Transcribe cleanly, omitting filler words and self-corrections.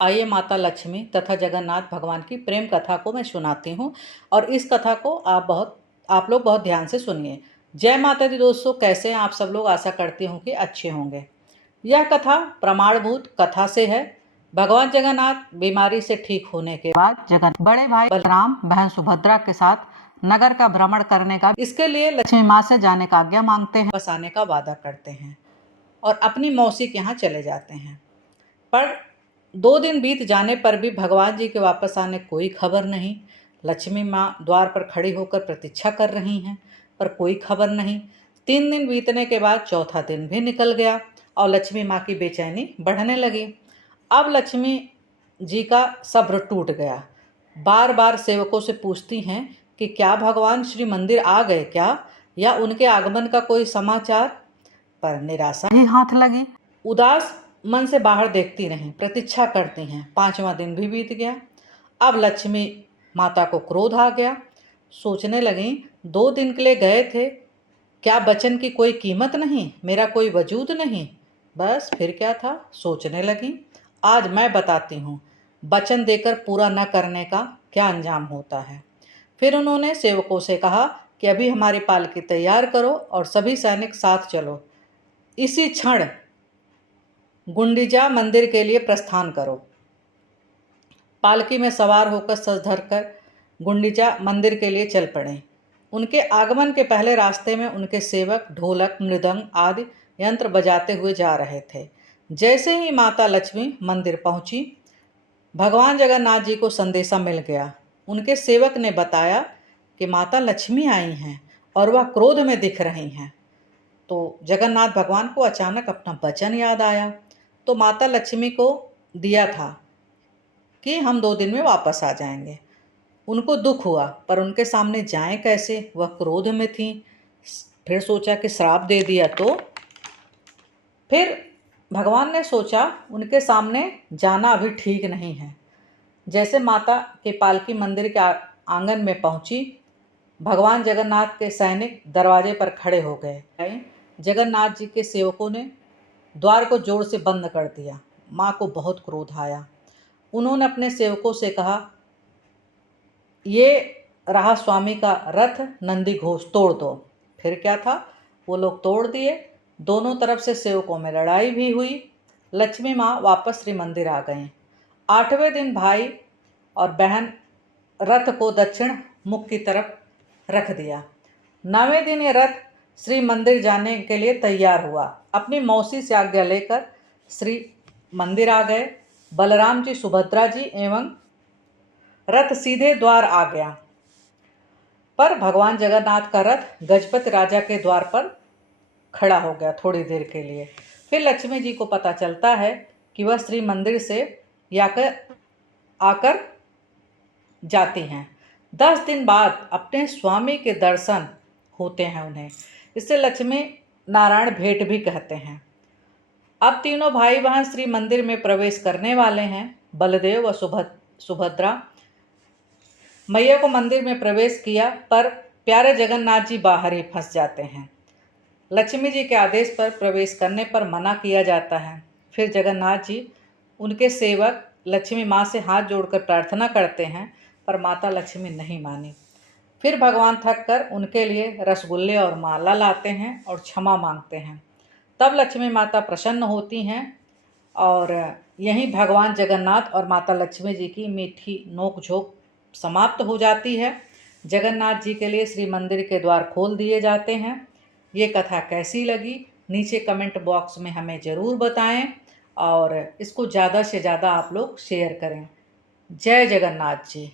आइए माता लक्ष्मी तथा जगन्नाथ भगवान की प्रेम कथा को मैं सुनाती हूँ और इस कथा को आप लोग बहुत ध्यान से सुनिए। जय माता दी दोस्तों, कैसे हैं आप सब लोग? आशा करती हूँ कि अच्छे होंगे। यह कथा प्रमाणभूत कथा से है। भगवान जगन्नाथ बीमारी से ठीक होने के बाद बड़े भाई बलराम बहन सुभद्रा के साथ नगर का भ्रमण करने का, इसके लिए लक्ष्मी माँ से जाने का आज्ञा मांगते हैं, वापस आने का वादा करते हैं और अपनी मौसी के यहाँ चले जाते हैं। पर 2 दिन बीत जाने पर भी भगवान जी के वापस आने कोई खबर नहीं। लक्ष्मी माँ द्वार पर खड़ी होकर प्रतीक्षा कर रही हैं, पर कोई खबर नहीं। 3 दिन बीतने के बाद चौथा दिन भी निकल गया और लक्ष्मी माँ की बेचैनी बढ़ने लगी। अब लक्ष्मी जी का सब्र टूट गया। बार बार सेवकों से पूछती हैं कि क्या भगवान श्री मंदिर आ गए क्या, या उनके आगमन का कोई समाचार, पर निराशा ही हाथ लगी। उदास मन से बाहर देखती रहीं, प्रतीक्षा करती हैं। 5वां दिन भी बीत गया। अब लक्ष्मी माता को क्रोध आ गया। सोचने लगीं, 2 दिन के लिए गए थे, क्या वचन की कोई कीमत नहीं, मेरा कोई वजूद नहीं? बस फिर क्या था, सोचने लगीं, आज मैं बताती हूँ वचन देकर पूरा न करने का क्या अंजाम होता है। फिर उन्होंने सेवकों से कहा कि अभी हमारी पालकी तैयार करो और सभी सैनिक साथ चलो। इसी क्षण गुंडीचा मंदिर के लिए प्रस्थान करो। पालकी में सवार होकर सज धरकर गुंडीचा मंदिर के लिए चल पड़े। उनके आगमन के पहले रास्ते में उनके सेवक ढोलक मृदंग आदि यंत्र बजाते हुए जा रहे थे। जैसे ही माता लक्ष्मी मंदिर पहुंची, भगवान जगन्नाथ जी को संदेशा मिल गया। उनके सेवक ने बताया कि माता लक्ष्मी आई हैं और वह क्रोध में दिख रही हैं। तो जगन्नाथ भगवान को अचानक अपना वचन याद आया, तो माता लक्ष्मी को दिया था कि हम 2 दिन में वापस आ जाएंगे। उनको दुख हुआ, पर उनके सामने जाएं कैसे, वह क्रोध में थी। फिर सोचा कि श्राप दे दिया तो। फिर भगवान ने सोचा उनके सामने जाना अभी ठीक नहीं है। जैसे माता के पालकी मंदिर के आंगन में पहुंची, भगवान जगन्नाथ के सैनिक दरवाजे पर खड़े हो गए। जगन्नाथ जी के सेवकों ने द्वार को जोर से बंद कर दिया। माँ को बहुत क्रोध आया। उन्होंने अपने सेवकों से कहा, ये रहा स्वामी का रथ, नंदी घोष तोड़ दो। फिर क्या था, वो लोग तोड़ दिए। दोनों तरफ से सेवकों में लड़ाई भी हुई। लक्ष्मी माँ वापस श्री मंदिर आ गईं। 8वें दिन भाई और बहन रथ को दक्षिण मुख की तरफ रख दिया। 9वें दिन ये रथ श्री मंदिर जाने के लिए तैयार हुआ। अपनी मौसी से आज्ञा लेकर श्री मंदिर आ गए। बलराम जी, सुभद्रा जी एवं रथ सीधे द्वार आ गया। पर भगवान जगन्नाथ का रथ गजपति राजा के द्वार पर खड़ा हो गया थोड़ी देर के लिए। फिर लक्ष्मी जी को पता चलता है कि वह श्री मंदिर से आकर जाती हैं। 10 दिन बाद अपने स्वामी के दर्शन होते हैं उन्हें। इसे लक्ष्मी नारायण भेंट भी कहते हैं। अब तीनों भाई बहन श्री मंदिर में प्रवेश करने वाले हैं। बलदेव व सुभद्रा मैया को मंदिर में प्रवेश किया, पर प्यारे जगन्नाथ जी बाहर ही फंस जाते हैं। लक्ष्मी जी के आदेश पर प्रवेश करने पर मना किया जाता है। फिर जगन्नाथ जी, उनके सेवक लक्ष्मी माँ से हाथ जोड़कर प्रार्थना करते हैं, पर माता लक्ष्मी नहीं मानी। फिर भगवान थक कर उनके लिए रसगुल्ले और माला लाते हैं और क्षमा मांगते हैं। तब लक्ष्मी माता प्रसन्न होती हैं और यहीं भगवान जगन्नाथ और माता लक्ष्मी जी की मीठी नोक-झोंक समाप्त हो जाती है। जगन्नाथ जी के लिए श्री मंदिर के द्वार खोल दिए जाते हैं। ये कथा कैसी लगी, नीचे कमेंट बॉक्स में हमें ज़रूर बताएं और इसको ज़्यादा से ज़्यादा आप लोग शेयर करें। जय जगन्नाथ जी।